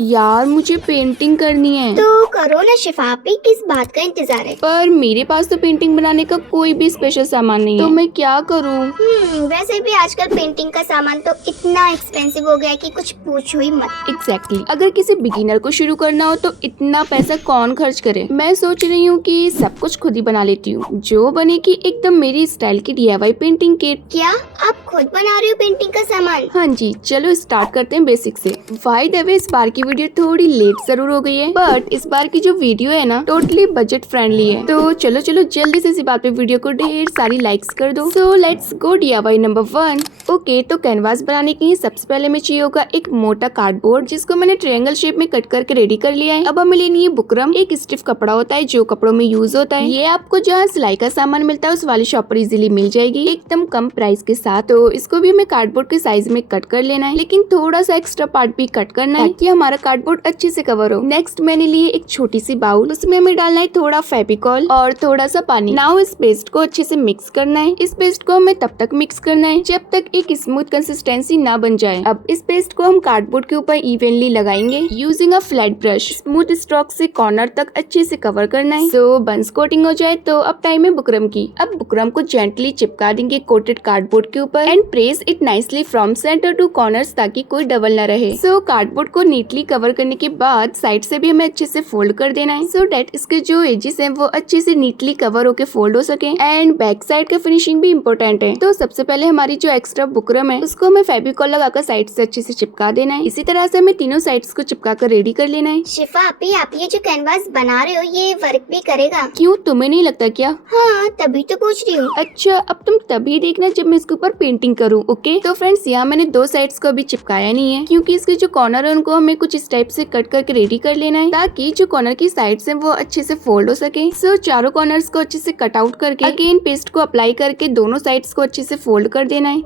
यार मुझे पेंटिंग करनी है। तो करो ना शिफा आपी, किस बात का इंतजार है। पर मेरे पास तो पेंटिंग बनाने का कोई भी स्पेशल सामान नहीं है, तो मैं क्या करूँ? वैसे भी आजकल पेंटिंग का सामान तो इतना एक्सपेंसिव हो गया है कि कुछ पूछो ही मत। एग्जैक्टली अगर किसी बिगिनर को शुरू करना हो तो इतना पैसा कौन खर्च करे। मैं सोच रही हूँ कि सब कुछ खुद ही बना लेती हूँ, जो बनेगी एकदम मेरी स्टाइल की DIY पेंटिंग किट। क्या आप खुद बना रहे हो पेंटिंग का सामान? हाँ जी, चलो स्टार्ट करते हैं बेसिक से। बाय द वे इस बार की वीडियो थोड़ी लेट जरूर हो गई है, बट इस बार की जो वीडियो है ना टोटली बजट फ्रेंडली है। तो चलो जल्दी से इसी बात पे वीडियो को ढेर सारी लाइक्स कर दो। So let's go DIY number 1। Okay, तो कैनवास बनाने के लिए सबसे पहले हमें चाहिए होगा एक मोटा कार्डबोर्ड, जिसको मैंने ट्रायंगल शेप में कट करके रेडी कर लिया है। अब हमें लेनी है बुकरम, एक स्टिफ कपड़ा होता है जो कपड़ों में यूज होता है। ये आपको जहाँ सिलाई का सामान मिलता है उस वाली शॉप पर इजीली मिल जाएगी एकदम कम प्राइस के साथ। तो इसको भी हमें कार्डबोर्ड के साइज में कट कर लेना है, लेकिन थोड़ा सा एक्स्ट्रा पार्ट भी कट करना है ताकि हमारा कार्डबोर्ड अच्छे से कवर हो। नेक्स्ट मैंने लिए एक छोटी सी बाउल, उसमें हमें डालना है थोड़ा फेविकॉल और थोड़ा सा पानी। नाउ इस पेस्ट को अच्छे से मिक्स करना है। इस पेस्ट को हमें तब तक मिक्स करना है जब तक एक स्मूथ कंसिस्टेंसी ना बन जाए। अब इस पेस्ट को हम कार्डबोर्ड के ऊपर इवनली लगाएंगे using a flat brush. Smooth stroke से कॉर्नर तक अच्छे से कवर करना है। सो बंस कोटिंग हो जाए तो अब टाइम है बुकरम की। अब बुकरम को जेंटली चिपका देंगे कोटेड कार्डबोर्ड के ऊपर and press it nicely from centre to corners ताकि कोई डबल न रहे। सो कार्डबोर्ड को नीटली कवर करने के बाद साइड से भी हमें अच्छे से फोल्ड कर देना है, सो डेट इसके जो एजेस हैं वो अच्छे से नीटली कवर होके फोल्ड हो सके। एंड बैक साइड का फिनिशिंग भी इम्पोर्टेंट है। तो सबसे पहले हमारी जो एक्स्ट्रा बुकरम है उसको हमें फेविकॉल लगाकर साइड से अच्छे से चिपका देना है। इसी तरह से हमें तीनों साइड्स को चिपका कर रेडी कर लेना है। शिफा आपी, आप ये जो कैनवास बना रहे हो ये वर्क भी करेगा? क्यों, तुम्हें नहीं लगता क्या? हाँ, तभी तो पूछ रही हूँ। अच्छा, अब तुम तभी देखना जब मैं इसके ऊपर पेंटिंग करूँ। ओके, तो फ्रेंड्स यहाँ मैंने दो साइड्स को अभी चिपकाया नहीं है क्योंकि इसके जो कॉर्नर है उनको हमें कुछ इस टाइप से कट करके रेडी कर लेना है ताकि जो कॉर्नर की साइड्स हैं वो अच्छे से फोल्ड हो सके। सो चारों कॉर्नर्स को अच्छे से कट आउट करके अगेन पेस्ट को अप्लाई करके दोनों साइड्स को अच्छे से फोल्ड कर देना है।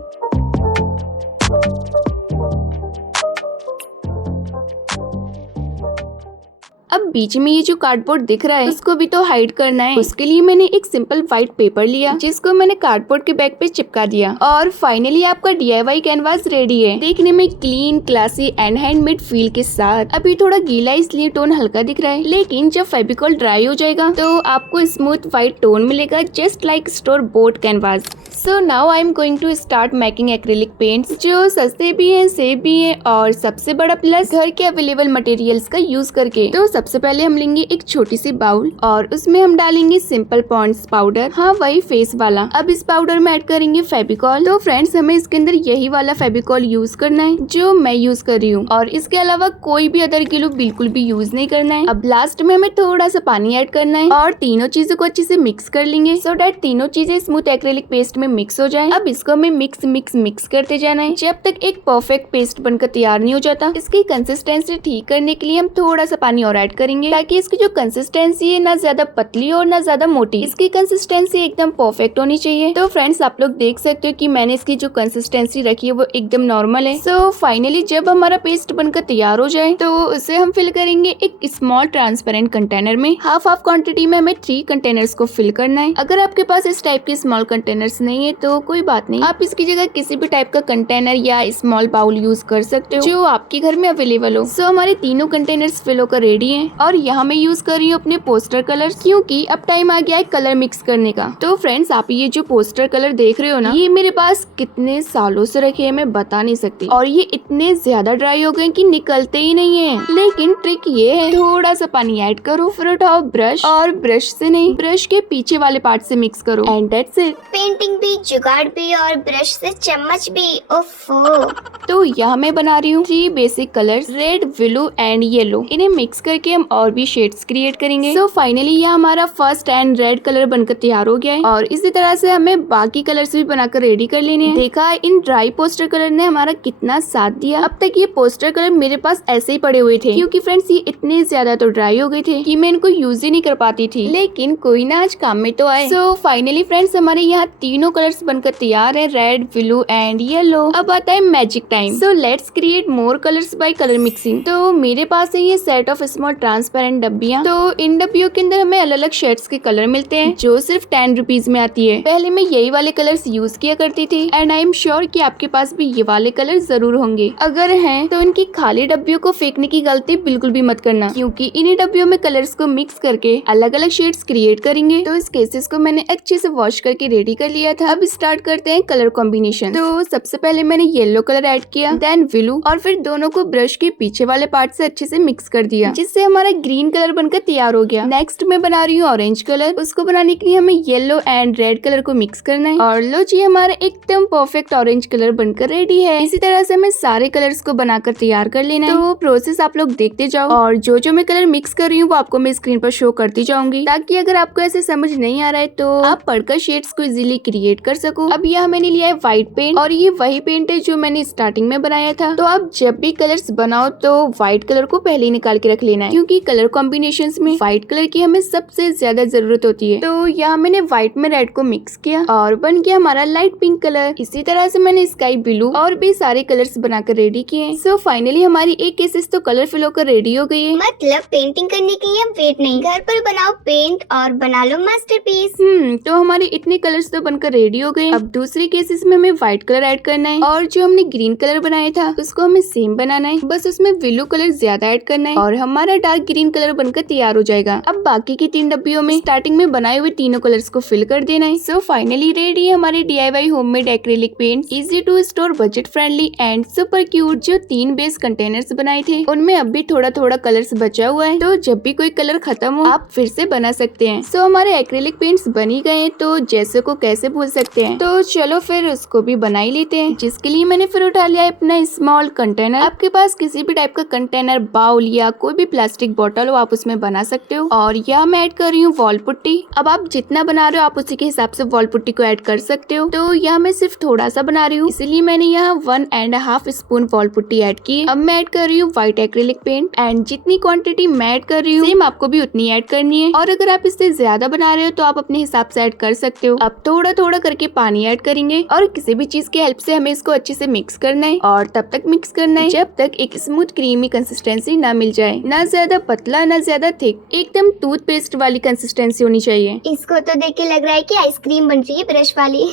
अब बीच में ये जो कार्डबोर्ड दिख रहा है उसको भी तो हाइड करना है। उसके लिए मैंने एक सिंपल व्हाइट पेपर लिया जिसको मैंने कार्डबोर्ड के बैक पे चिपका दिया और फाइनली आपका DIY कैनवास रेडी है, देखने में clean, classy and handmade feel के साथ। अभी थोड़ा गीला इसलिए टोन हल्का दिख रहा है, लेकिन जब फेविकॉल ड्राई हो जाएगा तो आपको स्मूथ व्हाइट टोन मिलेगा just like store board canvas. So now I am going to start making acrylic paints, जो सस्ते भी हैं, सेफ भी हैं और सबसे बड़ा प्लस घर के अवेलेबल मटेरियल्स का यूज करके। तो सबसे पहले हम लेंगे एक छोटी सी बाउल और उसमें हम डालेंगे सिंपल पॉन्ड्स पाउडर, हाँ वही फेस वाला। अब इस पाउडर में ऐड करेंगे फेविकॉल। तो फ्रेंड्स हमें इसके अंदर यही वाला फेविकॉल यूज करना है जो मैं यूज कर रही हूँ और इसके अलावा कोई भी अदर ग्लू बिल्कुल भी यूज नहीं करना है। अब लास्ट में हमें थोड़ा सा पानी ऐड करना है और तीनों चीजों को अच्छे से मिक्स कर लेंगे सो डेट तीनों चीजें स्मूथ एक्रिलिक पेस्ट में मिक्स हो जाए। अब इसको हमें मिक्स करते जाना है जब तक एक परफेक्ट पेस्ट बनकर तैयार नहीं हो जाता। इसकी कंसिस्टेंसी ठीक करने के लिए हम थोड़ा सा पानी और ऐड करेंगे ताकि इसकी जो कंसिस्टेंसी है ना ज्यादा पतली और ना ज्यादा मोटी, इसकी कंसिस्टेंसी एकदम परफेक्ट होनी चाहिए। तो फ्रेंड्स आप लोग देख सकते हो कि मैंने इसकी जो कंसिस्टेंसी रखी है वो एकदम नॉर्मल है। सो फाइनली जब हमारा पेस्ट बनकर तैयार हो जाए तो उसे हम फिल करेंगे एक स्मॉल ट्रांसपेरेंट कंटेनर में। हाफ क्वांटिटी में हमें 3 कंटेनर्स को फिल करना है। अगर आपके पास इस टाइप के स्मॉल कंटेनर्स नहीं है तो कोई बात नहीं, आप इसकी जगह किसी भी टाइप का कंटेनर या स्मॉल बाउल यूज कर सकते हो जो आपके घर में अवेलेबल हो। सो हमारे तीनों कंटेनर्स फिल होकर रेडी हैं और यहाँ मैं यूज कर रही हूँ अपने पोस्टर कलर क्योंकि अब टाइम आ गया है कलर मिक्स करने का। तो फ्रेंड्स आप ये जो पोस्टर कलर देख रहे हो ना, ये मेरे पास कितने सालों से रखे हैं मैं बता नहीं सकती और ये इतने ज्यादा ड्राई हो गए कि निकलते ही नहीं है। लेकिन ट्रिक ये है, थोड़ा सा पानी ऐड करो, फिर उठाओ ब्रश और ब्रश से नहीं, ब्रश के पीछे वाले पार्ट से मिक्स करो एंड दैट्स इट। पेंटिंग भी, जुगाड़ भी और ब्रश से चम्मच भी। ओफो। तो यहाँ मैं बना रही हूँ 3 basic colours, red, blue and yellow. इन्हें मिक्स करके हम और भी शेड्स क्रिएट करेंगे। सो फाइनली यह हमारा फर्स्ट एंड रेड कलर बनकर तैयार हो गया है और इसी तरह से हमें बाकी कलर्स भी बनाकर रेडी कर लेने हैं। देखा इन ड्राई पोस्टर कलर ने हमारा कितना साथ दिया। अब तक ये पोस्टर कलर मेरे पास ऐसे ही पड़े हुए थे क्योंकि फ्रेंड्स ये इतने ज्यादा तो ड्राई हो गए थे कि मैं इनको यूज ही नहीं कर पाती थी, लेकिन कोई ना आज काम में तो आए। सो फाइनली फ्रेंड्स हमारे यहाँ तीनों कलर्स बनकर तैयार है, रेड, ब्लू एंड येलो। अब आता है magic time. So let's create more colours by colour mixing. तो मेरे पास है ये सेट ऑफ स्मॉल ट्रांसपेरेंट डब्बियाँ। तो इन डब्बियों के अंदर हमें अलग अलग शेड्स के कलर मिलते हैं जो सिर्फ 10 रुपीज में आती है। पहले मैं यही वाले कलर्स यूज किया करती थी एंड आई एम श्योर कि आपके पास भी ये वाले कलर जरूर होंगे। अगर हैं तो इनकी खाली डब्बियों को फेंकने की गलती बिल्कुल भी मत करना, क्योंकि इन्हीं डब्बियों में कलर्स को मिक्स करके अलग अलग शेड्स क्रिएट करेंगे। तो इस केसेस को मैंने अच्छे से वॉश करके रेडी कर लिया था। अब स्टार्ट करते हैं कलर कॉम्बिनेशन। तो सबसे पहले मैंने येलो कलर ऐड किया, देन ब्लू, और फिर दोनों को ब्रश के पीछे वाले पार्ट से अच्छे से मिक्स कर दिया, जिससे हमारा ग्रीन कलर बनकर तैयार हो गया। नेक्स्ट मैं बना रही हूँ ऑरेंज कलर। उसको बनाने के लिए हमें येलो एंड रेड कलर को मिक्स करना है और लो जी, हमारा एकदम परफेक्ट ऑरेंज कलर बनकर रेडी है। इसी तरह से हमें सारे कलर्स को बनाकर तैयार कर लेना है। तो प्रोसेस आप लोग देखते जाओ और जो जो मैं कलर मिक्स कर रही हूँ वो आपको मैं स्क्रीन पर शो करती जाऊंगी, ताकि अगर आपको ऐसे समझ नहीं आ रहा है तो आप पढ़कर शेड्स को इजीली क्रिएट कर सको। अब यहाँ मैंने लिया है व्हाइट पेंट और ये वही पेंट है जो मैंने स्टार्टिंग में बनाया था। तो आप जब भी कलर्स बनाओ तो व्हाइट कलर को पहले ही निकाल के रख लेना है, क्योंकि कलर कॉम्बिनेशंस में व्हाइट कलर की हमें सबसे ज्यादा जरूरत होती है। तो यहाँ मैंने व्हाइट में रेड को मिक्स किया और बन गया हमारा लाइट पिंक कलर। इसी तरह से मैंने स्काई ब्लू और भी सारे कलर्स बनाकर रेडी किए। सो फाइनली हमारी एक केसेस तो कलरफुल होकर रेडी हो गई है। मतलब पेंटिंग करने के लिए वेट नहीं, घर पर बनाओ पेंट और बना लो मास्टरपीस। तो हमारे इतने कलर्स तो बनकर रेडी हो गए। अब दूसरे केसेस में हमें व्हाइट कलर ऐड करना है और जो हमने ग्रीन कलर बनाया था उसको हमें सेम बनाना है, बस उसमें ब्लू कलर ज्यादा ऐड करना है और हमारा डार्क ग्रीन कलर बनकर तैयार हो जाएगा। अब बाकी की 3 डब्बियों में स्टार्टिंग में बनाए हुए तीनों कलर्स को फिल कर देना है। सो फाइनली रेडी है हमारे DIY homemade acrylic paint, easy to store, budget friendly and super cute. जो 3 बेस कंटेनर्स बनाए थे उनमें अब भी थोड़ा थोड़ा कलर्स बचा हुआ है, तो जब भी कोई कलर खत्म हो आप फिर से बना सकते हैं। सो हमारे एक्रिलिक पेंट्स बनी गए हैं, तो जैसे को कैसे भूल सकते हैं। तो चलो फिर उसको भी बना ही लेते हैं, जिसके लिए मैंने फिर उठा लिया अपना स्मॉल कंटेनर। आपके पास किसी भी टाइप का कंटेनर, बाउल या कोई भी प्लास्टिक बोतल हो आप उसमें बना सकते हो। और यहाँ मैं ऐड कर रही हूँ वॉल पुट्टी। अब आप जितना बना रहे हो आप उसी के हिसाब से वॉल पुट्टी को ऐड कर सकते हो। तो यहाँ मैं सिर्फ थोड़ा सा बना रही हूँ, इसलिए मैंने यहाँ 1.5 स्पून वॉल पुट्टी ऐड की। अब मैं ऐड कर रही हूँ व्हाइट एक्रिलिक पेंट एंड जितनी क्वांटिटी मैं ऐड कर रही हूँ सेम आपको भी उतनी ऐड करनी है। और अगर आप इससे ज्यादा बना रहे हो तो आप अपने हिसाब से ऐड कर सकते हो। अब थोड़ा थोड़ा करके पानी ऐड करेंगे और किसी भी चीज की हेल्प से हमें इसको अच्छे से मिक्स करना है और तब तक मिक्स करना है जब तक एक स्मूथ क्रीमी कंसिस्टेंसी ना मिल जाए, ना ज्यादा पतला ना ज्यादा थिक, एकदम टूथपेस्ट वाली कंसिस्टेंसी होनी चाहिए। इसको तो देख के लग रहा है कि आइसक्रीम बन रही है ब्रश वाली।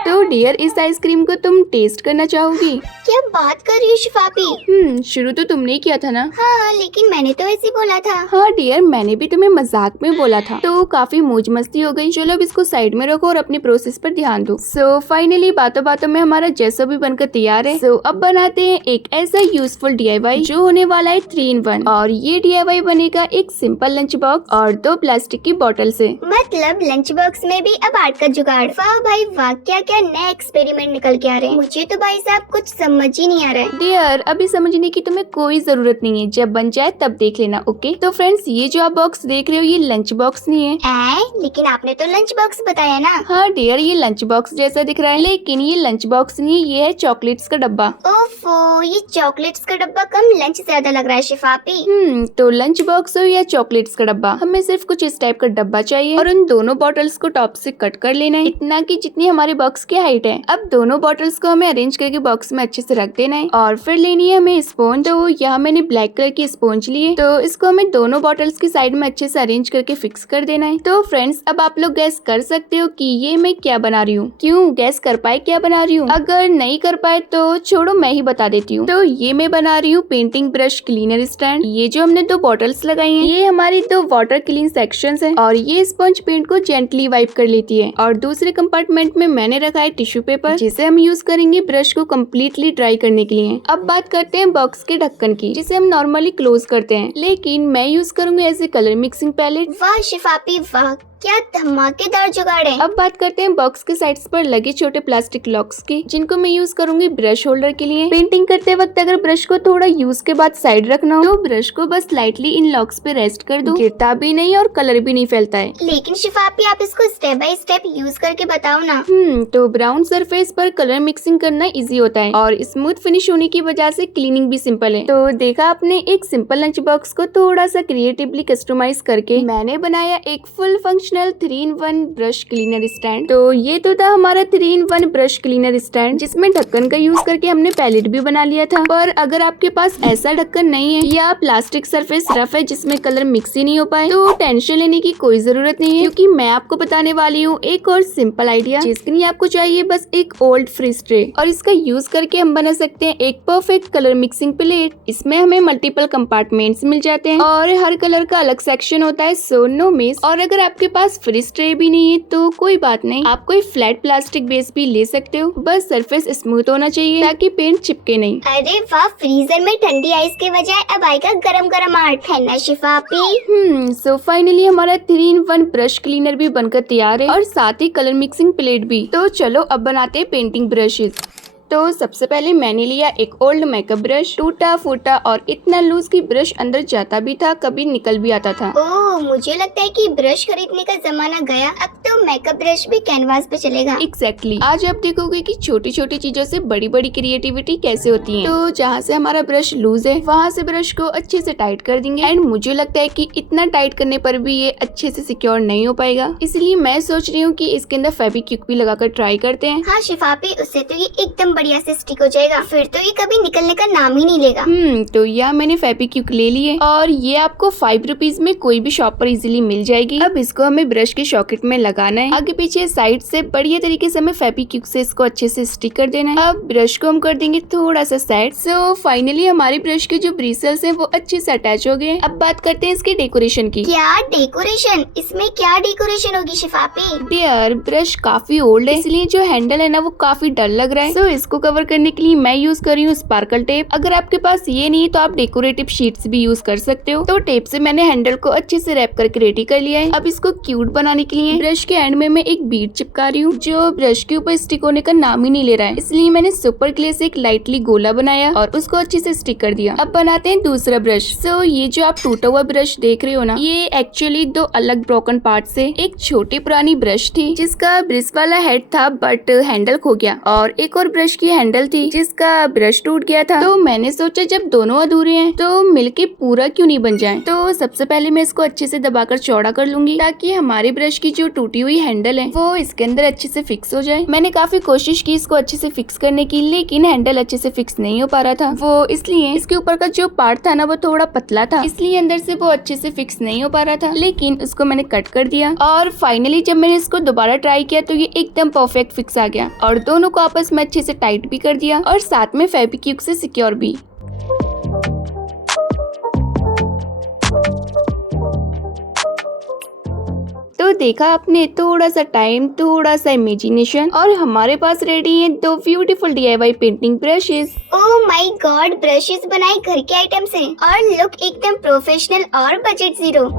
तो डियर, इस आइसक्रीम को तुम टेस्ट करना चाहोगी? क्या बात कर रही हो शिफापी? शुरू तो तुमने ही किया था ना। हाँ, लेकिन मैंने तो ऐसे बोला था। हाँ डियर, मैंने भी तुम्हें मजाक में बोला था, तो काफी मौज मस्ती हो गई। चलो अब इसको साइड में रखो और अपने प्रोसेस पर ध्यान दो। सो फाइनली बातों बातों में हमारा जैसा भी बनकर तैयार है। सो अब बनाते हैं एक ऐसा यूजफुल DIY जो होने वाला है 3 in 1। और ये DIY बनेगा एक सिंपल लंच बॉक्स और 2 प्लास्टिक की बोतल से। मतलब लंच बॉक्स में भी अब आर्ट का जुगाड़। वाह भाई वाह, क्या क्या नए एक्सपेरिमेंट निकल के आ रहे हैं। मुझे तो भाई साहब कुछ समझ ही नहीं आ रहा है। डियर, अभी समझने की तुम्हें कोई जरूरत नहीं है, जब बन जाए तब देख लेना, ओके? तो फ्रेंड्स, ये जो आप बॉक्स देख रहे हो ये लंच बॉक्स नहीं है। लेकिन आपने तो लंच बॉक्स बताया ना। हाँ डियर, ये लंच बॉक्स जैसा दिख रहा है, लेकिन ये लंच बॉक्स नहीं है, ये है चॉकलेट्स का डब्बा। ओफो, ये चॉकलेट्स का डब्बा कम लंच ज्यादा लग रहा है शिफापी। तो लंच बॉक्स हो या चॉकलेट्स का डब्बा, हमें सिर्फ कुछ इस टाइप का डब्बा चाहिए और उन दोनों बॉटल्स को टॉप से कट कर लेना है, इतना कि जितनी हमारे बॉक्स की हाइट है। अब दोनों बॉटल्स को हमें अरेंज करके बॉक्स में अच्छे से रख देना है और फिर लेनी है हमें स्पॉन्ज। तो यहाँ मैंने ब्लैक कलर की स्पॉन्ज ली है, तो इसको हमें दोनों बॉटल्स की साइड में अच्छे से अरेंज करके फिक्स कर देना है। तो फ्रेंड्स, अब आप लोग गैस कर सकते हो कि ये मैं क्या बना रही हूँ। क्यों गैस कर पाए क्या बना रही हूँ? अगर नहीं कर पाए तो छोड़ो, मैं ही बता देती हूँ। तो ये मैं बना रही हूँ पेंटिंग ब्रश क्लीनर स्टैंड। ये जो हमने 2 बॉटल्स लगाई हैं ये हमारी 2 वाटर क्लीन सेक्शंस हैं और ये स्पंज पेंट को जेंटली वाइप कर लेती है। और दूसरे कंपार्टमेंट में मैंने रखा है टिश्यू पेपर, जिसे हम यूज करेंगे ब्रश को कम्प्लीटली ड्राई करने के लिए। अब बात करते हैं बॉक्स के ढक्कन की, जिसे हम नॉर्मली क्लोज करते हैं, लेकिन मैं यूज करूंगी as a colour mixing palette. वाह शिफापी वाह, क्या धमाकेदार जुगाड़ है। अब बात करते हैं बॉक्स के साइड्स पर लगे छोटे प्लास्टिक लॉक्स की, जिनको मैं यूज करूंगी ब्रश होल्डर के लिए। पेंटिंग करते वक्त अगर ब्रश को थोड़ा यूज के बाद साइड रखना हो तो ब्रश को बस लाइटली इन लॉक्स पे रेस्ट कर दो, गिरता भी नहीं और कलर भी नहीं फैलता है। लेकिन शिफापी आप इसको स्टेप बाय स्टेप यूज करके बताओ ना। तो ब्राउन सरफेस पर कलर मिक्सिंग करना इजी होता है और स्मूथ फिनिश होने की वजह से क्लीनिंग भी सिंपल है। तो देखा आपने, एक सिंपल लंच बॉक्स को थोड़ा सा क्रिएटिवली कस्टमाइज करके मैंने बनाया एक full function professional 3-in-1 brush cleaner stand. तो ये तो था हमारा 3-in-1 ब्रश क्लीनर स्टैंड, जिसमें ढक्कन का यूज करके हमने पैलेट भी बना लिया था। पर अगर आपके पास ऐसा ढक्कन नहीं है या प्लास्टिक सरफेस रफ है जिसमें कलर मिक्स ही नहीं हो पाए, तो टेंशन लेने की कोई जरूरत नहीं है, क्योंकि मैं आपको बताने वाली हूँ एक और सिंपल आइडिया, जिसके लिए आपको चाहिए बस एक ओल्ड फ्रीज ट्रे, और इसका यूज करके हम बना सकते हैं एक परफेक्ट कलर मिक्सिंग प्लेट। इसमें हमें मल्टीपल कंपार्टमेंट्स मिल जाते हैं और हर कलर का अलग सेक्शन होता है, सो नो मिस। और अगर आपके पास फ्रीज ट्रे भी नहीं है तो कोई बात नहीं, आप कोई फ्लैट प्लास्टिक बेस भी ले सकते हो, बस सरफेस स्मूथ होना चाहिए ताकि पेंट चिपके नहीं। अरे वाह, फ्रीजर में ठंडी आइस के बजाय अब आएगा गरम गरम आर्ट, है ना शिफा आपी? सो फाइनली हमारा 3-in-1 ब्रश क्लीनर भी बनकर तैयार है और साथ ही कलर मिक्सिंग प्लेट भी। तो चलो अब बनाते हैं पेंटिंग ब्रशेस। तो सबसे पहले मैंने लिया एक ओल्ड मेकअप ब्रश, टूटा फूटा और इतना लूज कि ब्रश अंदर जाता भी था, कभी निकल भी आता था। ओह, मुझे लगता है कि ब्रश खरीदने का जमाना गया, अब तो मेकअप ब्रश भी कैनवास पे चलेगा। एग्जैक्टली। आज आप देखोगे कि छोटी छोटी चीजों से बड़ी बड़ी क्रिएटिविटी कैसे होती है। तो जहाँ से हमारा ब्रश लूज है वहाँ से ब्रश को अच्छे से टाइट कर देंगे, एंड मुझे लगता है कि इतना टाइट करने पर भी ये अच्छे से सिक्योर नहीं हो पाएगा, इसलिए मैं सोच रही हूँ कि इसके अंदर फेविक्विक भी लगाकर ट्राई करते हैं। हाँ शिफापी, उससे तो ये एकदम बढ़िया से स्टिक हो जाएगा, फिर तो ये कभी निकलने का नाम ही नहीं लेगा। तो यह मैंने फेविक्विक ले लिए और ये आपको 5 रुपीज में कोई भी शॉप पर इजीली मिल जाएगी। अब इसको हमें ब्रश के सॉकेट में लगाना है, आगे पीछे साइड से बढ़िया तरीके से हमें फेविक्विक से इसको अच्छे से स्टिक कर देना है। अब ब्रश को हम कर देंगे थोड़ा सा सेट। सो फाइनली हमारे ब्रश के जो ब्रिसल्स हैं वो अच्छे से अटैच हो गए। अब बात करते हैं इसके डेकोरेशन की। क्या डेकोरेशन? इसमें क्या डेकोरेशन होगी शिफापी? डियर, ब्रश काफी ओल्ड है, इसलिए जो हैंडल है ना वो काफी डल लग रहा है। सो इसको कवर करने के लिए मैं यूज कर रही हूँ स्पार्कल टेप। अगर आपके पास ये नहीं है तो आप डेकोरेटिव शीट्स भी यूज कर सकते हो। तो टेप से मैंने हैंडल को अच्छे से रैप करके रेडी कर लिया है। अब इसको क्यूट बनाने के लिए ब्रश के एंड में मैं एक बीड चिपका रही हूँ, जो ब्रश के ऊपर स्टिक होने का नाम ही नहीं ले रहा है, इसलिए मैंने सुपर ग्ले से एक लाइटली गोला बनाया और उसको अच्छे से स्टिक कर दिया। अब बनाते हैं दूसरा ब्रश। सो ये जो आप टूटा हुआ ब्रश देख रहे हो ना, ये एक्चुअली 2 अलग ब्रोकन पार्ट से एक छोटी पुरानी ब्रश थी जिसका ब्रिस वाला हेड था बट हैंडल खो गया, और एक और ब्रश की हैंडल थी जिसका ब्रश टूट गया था। तो मैंने सोचा जब दोनों अधूरे हैं तो मिलके पूरा क्यों नहीं बन जाए। तो सबसे पहले मैं इसको अच्छे से दबाकर चौड़ा कर लूंगी ताकि हमारे ब्रश की जो टूटी हुई हैंडल है वो इसके अंदर अच्छे से फिक्स हो जाए। मैंने काफी कोशिश की इसको अच्छे से फिक्स करने की, लेकिन हैंडल अच्छे से फिक्स नहीं हो पा रहा था। वो इसलिए इसके ऊपर का जो पार्ट था ना वो थोड़ा पतला था, इसलिए अंदर से वो अच्छे से फिक्स नहीं हो पा रहा था, लेकिन उसको मैंने कट कर दिया। और फाइनली जब मैंने इसको दोबारा ट्राई किया तो ये एकदम परफेक्ट फिक्स आ गया और दोनों को आपस में अच्छे से टाइट भी कर दिया और साथ में फेविक्विक से सिक्योर भी। तो देखा आपने, थोड़ा सा टाइम, थोड़ा सा इमेजिनेशन और हमारे पास रेडी हैं 2 beautiful DIY painting brushes. Oh my God, brushes बनाए घर के आइटम से और लुक एकदम प्रोफेशनल और बजट जीरो।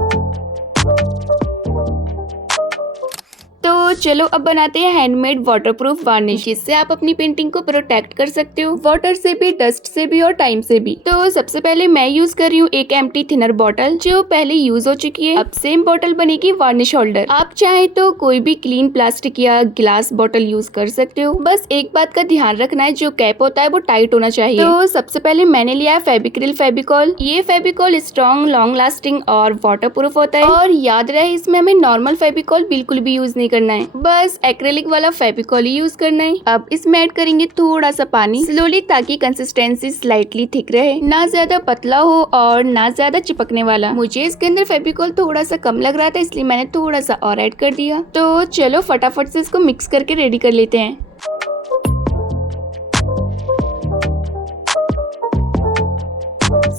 तो चलो अब बनाते हैं हैंडमेड वाटरप्रूफ वार्निश, जिससे आप अपनी पेंटिंग को प्रोटेक्ट कर सकते हो वाटर से भी, डस्ट से भी और टाइम से भी। तो सबसे पहले मैं यूज कर रही हूँ एक एम्प्टी थिनर बॉटल जो पहले यूज हो चुकी है। अब सेम बॉटल बनेगी वार्निश होल्डर। आप चाहे तो कोई भी क्लीन प्लास्टिक या ग्लास बॉटल यूज कर सकते हो, बस एक बात का ध्यान रखना है, जो कैप होता है वो टाइट होना चाहिए। तो सबसे पहले मैंने लिया है फेविक्रिल फेविकॉल। ये फेविकॉल स्ट्रॉन्ग, लॉन्ग लास्टिंग और वाटर प्रूफ होता है, और याद रहे इसमें हमें नॉर्मल फेविकॉल बिल्कुल भी यूज नहीं करना है, बस एक्रेलिक वाला फेविकॉल ही यूज करना है। अब इसमें ऐड करेंगे थोड़ा सा पानी स्लोली, ताकि कंसिस्टेंसी स्लाइटली थिक रहे, ना ज्यादा पतला हो और ना ज्यादा चिपकने वाला। मुझे इसके अंदर फेविकॉल थोड़ा सा कम लग रहा था, इसलिए मैंने थोड़ा सा और ऐड कर दिया। तो चलो फटाफट से इसको मिक्स करके रेडी कर लेते हैं।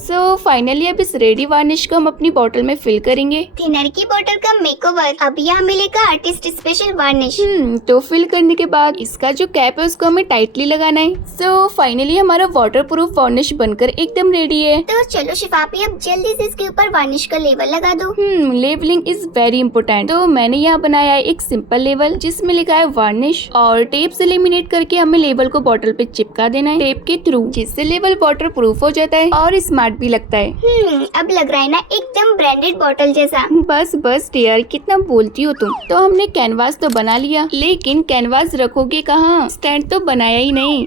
सो फाइनली अब इस रेडी वार्निश को हम अपनी बोतल में फिल करेंगे। थिनर की बोतल का मेकओवर, अब यहाँ मिलेगा आर्टिस्ट स्पेशल वार्निश। तो फिल करने के बाद इसका जो कैप है उसको हमें टाइटली लगाना है। सो फाइनली हमारा वाटरप्रूफ वार्निश बनकर एकदम रेडी है। तो चलो शिफापी, अब जल्दी से इसके ऊपर वार्निश का लेबल लगा दो। Labelling is very important. तो मैंने यहाँ बनाया है एक सिंपल लेबल जिसमें लिखा है वार्निश, और टेप से लेमिनेट करके हमें लेबल को बोतल पे चिपका देना है टेप के थ्रू, जिससे लेबल वाटर प्रूफ हो जाता है और स्मार्ट भी लगता लगता है। अब लग रहा है ना एकदम ब्रांडेड बॉटल जैसा। बस बस डियर, कितना बोलती हो तुम। तो हमने कैनवास तो बना लिया, लेकिन कैनवास रखोगे कहाँ? स्टैंड तो बनाया ही नहीं।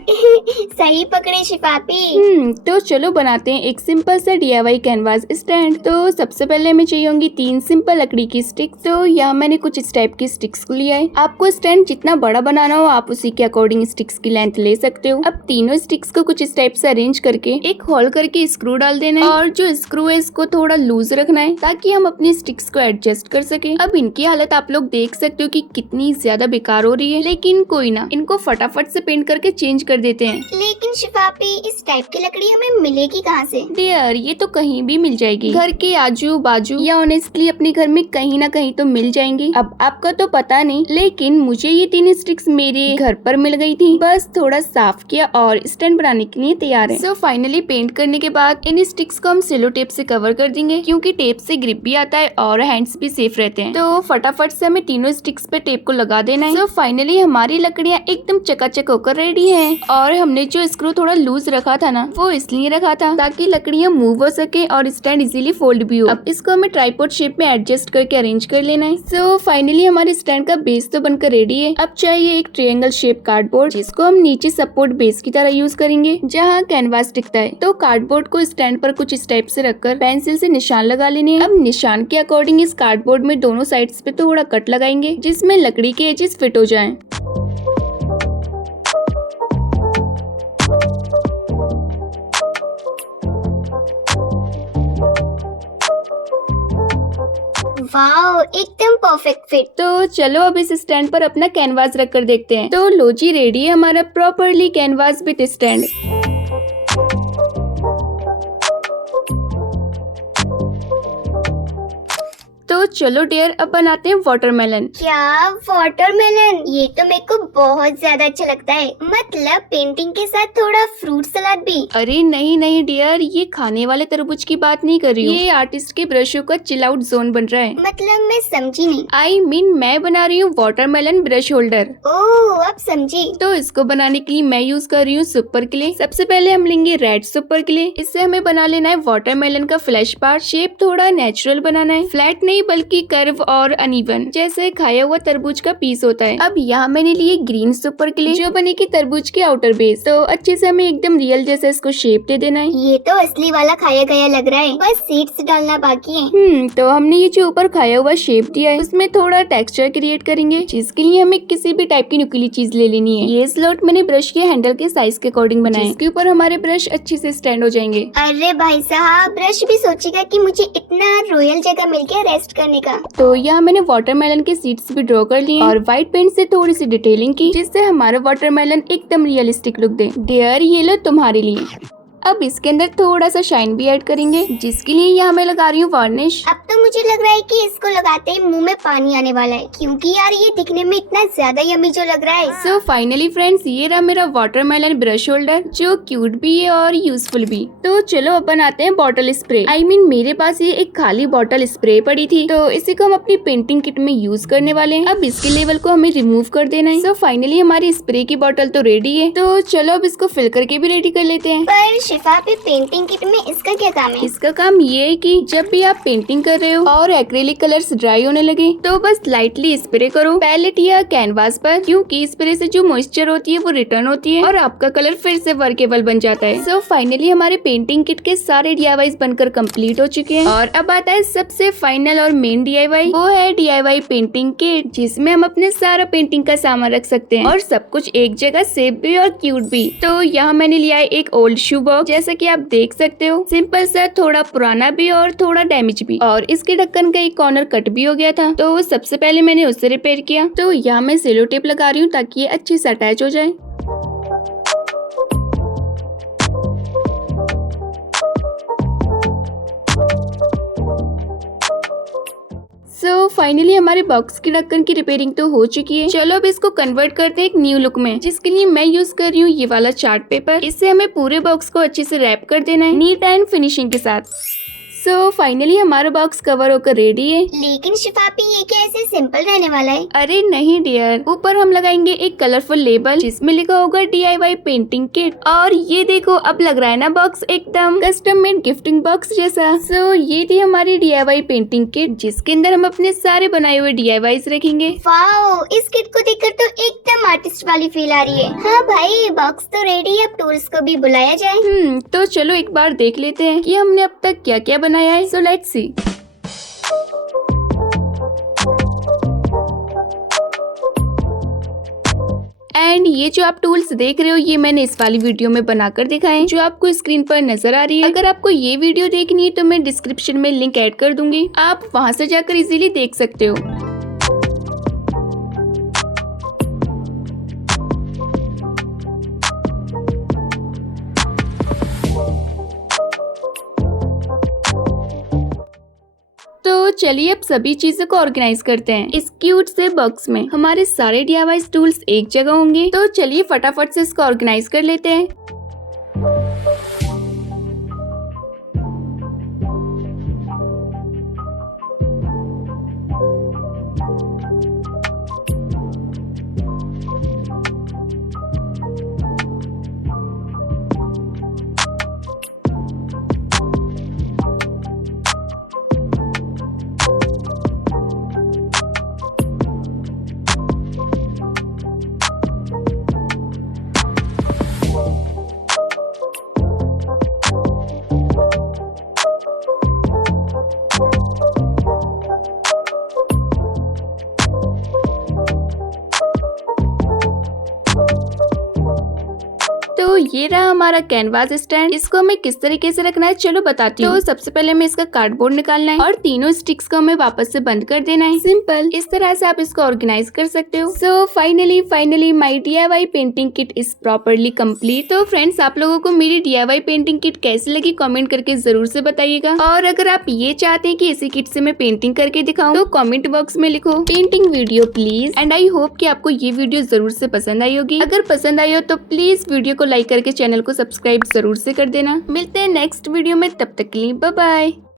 सही पकड़े शिफापी। तो चलो बनाते हैं एक सिंपल सा DIY कैनवास स्टैंड। तो सबसे पहले हमें चाहिए होंगी 3 सिंपल लकड़ी की स्टिक। तो यहाँ मैंने कुछ इस टाइप की स्टिक्स को लिया है। आपको स्टैंड जितना बड़ा बनाना हो आप उसी के अकॉर्डिंग स्टिक्स की लेंथ ले सकते हो। अब तीनों स्टिक्स को कुछ इस टाइप से अरेंज करके एक होल करके स्क्रू डाल देना है, और जो स्क्रू है इसको थोड़ा लूज रखना है ताकि हम अपनी स्टिक्स को एडजस्ट कर सके। अब इनकी हालत आप लोग देख सकते हो कि कितनी ज्यादा बेकार हो रही है, लेकिन कोई ना, इनको फटाफट से पेंट करके चेंज कर देते हैं। लेकिन शिफापी इस टाइप की लकड़ी हमें मिलेगी कहाँ से? डियर, ये तो कहीं भी मिल जाएगी, घर के आजू बाजू या ऑनेस्टली अपने घर में कहीं ना कहीं तो मिल जाएंगी। अब आपका तो पता नहीं, लेकिन मुझे ये 3 स्टिक्स मेरे घर पर मिल गई थी। बस थोड़ा साफ किया और स्टैंड बनाने के लिए तैयार है। सो फाइनली पेंट करने के बाद इन स्टिक्स को हम सेलो टेप से कवर कर देंगे, क्योंकि टेप से ग्रिप भी आता है और हैंड्स भी सेफ रहते हैं। तो फटाफट से हमें तीनों स्टिक्स पे टेप को लगा देना है। सो फाइनली हमारी लकड़ियाँ एकदम चकाचक होकर रेडी है। और हमने जो स्क्रू थोड़ा लूज रखा था ना, वो इसलिए रखा था ताकि लकड़ियाँ मूव हो सके और स्टैंड इजीली फोल्ड भी हो। अब इसको हमें ट्राइपॉड शेप में एडजस्ट करके अरेंज कर लेना है। सो फाइनली हमारे स्टैंड का बेस तो बनकर रेडी है। अब चाहिए एक ट्रायंगल शेप कार्डबोर्ड, जिसको हम नीचे सपोर्ट बेस की तरह यूज करेंगे जहाँ कैनवास टिकता है। तो कार्डबोर्ड को स्टैंड पर कुछ इस टाइप से रखकर पेंसिल से निशान लगा लेने हैं। अब निशान के अकॉर्डिंग इस कार्डबोर्ड में दोनों साइड्स पे थोड़ा कट लगाएंगे, जिसमें लकड़ी के एजेस फिट हो जाएं। वाओ, एकदम परफेक्ट फिट। तो चलो अब इस स्टैंड पर अपना कैनवास रख कर देखते हैं। तो लो जी, रेडी है हमारा प्रॉपरली कैनवास विद स्टैंड। तो चलो डियर, अब बनाते हैं वाटरमेलन। क्या वाटरमेलन? ये तो मेरे को बहुत ज्यादा अच्छा लगता है। मतलब पेंटिंग के साथ थोड़ा फ्रूट सलाद भी? अरे नहीं नहीं डियर, ये खाने वाले तरबूज की बात नहीं कर रही हूँ। ये आर्टिस्ट के ब्रशों का चिल आउट जोन बन रहा है। मतलब मैं समझी नहीं। I mean, मैं बना रही हूँ वाटरमेलन ब्रश होल्डर। ओह, अब समझी। तो इसको बनाने के लिए मैं यूज कर रही हूँ सुपर क्ले। सबसे पहले हम लेंगे रेड सुपर क्ले। इससे हमें बना लेना है वाटरमेलन का फ्लैश पार्ट। शेप थोड़ा नेचुरल बनाना है, फ्लैट नहीं बल्कि कर्व और अनइवन, जैसे खाया हुआ तरबूज का पीस होता है। अब यहाँ मैंने लिए ग्रीन सुपर क्ले, जो बनेगी तरबूज के आउटर बेस। तो अच्छे से हमें एकदम रियल जैसे इसको शेप दे देना है। ये तो असली वाला खाया गया लग रहा है, बस सीड्स डालना बाकी है। तो हमने ये जो ऊपर खाया हुआ शेप दिया है, उसमें थोड़ा टेक्सचर क्रिएट करेंगे, जिसके लिए हमें किसी भी टाइप की नुकीली चीज ले लेनी है। ये स्लॉट मैंने ब्रश के हैंडल के साइज के अकॉर्डिंग बनाया है, जिसके ऊपर हमारे ब्रश अच्छे से स्टैंड हो जाएंगे। अरे भाई साहब, ब्रश भी सोचेगा कि मुझे इतना रॉयल जगह मिल गया रेस्ट करने का। तो यहाँ मैंने वाटरमेलन के सीड्स भी ड्रॉ कर लिए और व्हाइट पेंट से थोड़ी सी डिटेलिंग की, जिससे हमारा वाटरमेलन एकदम रियलिस्टिक लुक दे। डियर, ये लो तुम्हारे लिए। अब इसके अंदर थोड़ा सा शाइन भी ऐड करेंगे, जिसके लिए यहाँ मैं लगा रही हूँ वार्निश। अब तो मुझे लग रहा है कि इसको लगाते ही मुंह में पानी आने वाला है, क्योंकि यार ये दिखने में इतना ज्यादा यम्मी जो लग रहा है। सो फाइनली फ्रेंड्स, ये रहा मेरा वाटरमेलन ब्रश होल्डर, जो क्यूट भी है और यूजफुल भी। तो चलो अब बनाते हैं बॉटल स्प्रे। I mean, मेरे पास ये एक खाली बॉटल स्प्रे पड़ी थी, तो इसी को हम अपनी पेंटिंग किट में यूज करने वाले हैं। अब इसके लेवल को हमें रिमूव कर देना है। सो फाइनली हमारी स्प्रे की बॉटल तो रेडी है। तो चलो अब इसको फिल करके भी रेडी कर लेते हैं। पर शिफा पे पेंटिंग किट में इसका क्या काम है? इसका काम ये है कि जब भी आप पेंटिंग कर रहे हो और एक्रेलिक कलर्स ड्राई होने लगे, तो बस लाइटली स्प्रे करो पैलेट या कैनवास पर, क्योंकि स्प्रे से जो मॉइस्चर होती है वो रिटर्न होती है और आपका कलर फिर से वर्केबल बन जाता है। सो फाइनली हमारे पेंटिंग किट के सारे DIYs बनकर कंप्लीट हो चुके हैं। और अब आता है सबसे फाइनल और मेन DIY, वो है DIY पेंटिंग किट, जिसमें हम अपने सारा पेंटिंग का सामान रख सकते हैं और सब कुछ एक जगह, सेफ भी और क्यूट भी। तो यहाँ मैंने लिया है एक ओल्ड शू बॉक्स, जैसा कि आप देख सकते हो, सिंपल सा, थोड़ा पुराना भी और थोड़ा डैमेज भी, और इसके ढक्कन का एक कॉर्नर कट भी हो गया था। तो सबसे पहले मैंने उसे रिपेयर किया। तो यहाँ मैं सेलो टेप लगा रही हूँ ताकि ये अच्छे से अटैच हो जाए। सो फाइनली हमारे बॉक्स के ढक्कन की रिपेयरिंग तो हो चुकी है। चलो अब इसको कन्वर्ट करते हैं एक न्यू लुक में, जिसके लिए मैं यूज कर रही हूँ ये वाला चार्ट पेपर। इससे हमें पूरे बॉक्स को अच्छे से रैप कर देना है, नीट एंड फिनिशिंग के साथ। सो फाइनली हमारा बॉक्स कवर होकर रेडी है। लेकिन शिफापी ये क्या ऐसे सिंपल रहने वाला है? अरे नहीं डियर, ऊपर हम लगाएंगे एक कलरफुल लेबल जिसमें लिखा होगा DIY पेंटिंग किट। और ये देखो, अब लग रहा है ना बॉक्स एकदम कस्टम मेड गिफ्टिंग बॉक्स जैसा। सो ये थी हमारी DIY पेंटिंग किट जिसके अंदर हम अपने सारे बनाए हुए DIYs रखेंगे। वाओ, इस किट को देखकर तो एकदम आर्टिस्ट वाली फील आ रही है। हाँ भाई, बॉक्स तो रेडी है, अब टूल्स को भी बुलाया जाए। तो चलो एक बार देख लेते हैं कि हमने अब तक क्या क्या बनाया है। So let's see. एंड ये जो आप टूल्स देख रहे हो ये मैंने इस वाली वीडियो में बनाकर दिखाए जो आपको स्क्रीन पर नजर आ रही है। अगर आपको ये वीडियो देखनी है तो मैं डिस्क्रिप्शन में लिंक ऐड कर दूंगी, आप वहां से जाकर इजीली देख सकते हो। तो चलिए अब सभी चीजों को ऑर्गेनाइज करते हैं। इस क्यूट से बॉक्स में हमारे सारे DIY टूल्स एक जगह होंगे। तो चलिए फटाफट से इसको ऑर्गेनाइज कर लेते हैं। तो ये रहा हमारा कैनवास स्टैंड। इसको हमें किस तरीके से रखना है चलो बताती हूँ। तो सबसे पहले हमें इसका कार्डबोर्ड निकालना है और तीनों स्टिक्स को हमें वापस से बंद कर देना है। सिंपल, इस तरह से आप इसको ऑर्गेनाइज कर सकते हो। So finally my DIY painting kit is properly complete. तो फ्रेंड्स, आप लोगों को मेरी DIY पेंटिंग किट कैसी लगी कमेंट करके जरूर से बताइएगा। और अगर आप ये चाहते हैं कि इसी किट से मैं पेंटिंग करके दिखाऊं तो कमेंट बॉक्स में लिखो painting video please. And I hope कि आपको ये वीडियो जरूर से पसंद आई होगी। अगर पसंद आई हो तो प्लीज वीडियो को लाइक करके चैनल को सब्सक्राइब जरूर से कर देना। मिलते हैं नेक्स्ट वीडियो में, तब तक के लिए बाय बाय।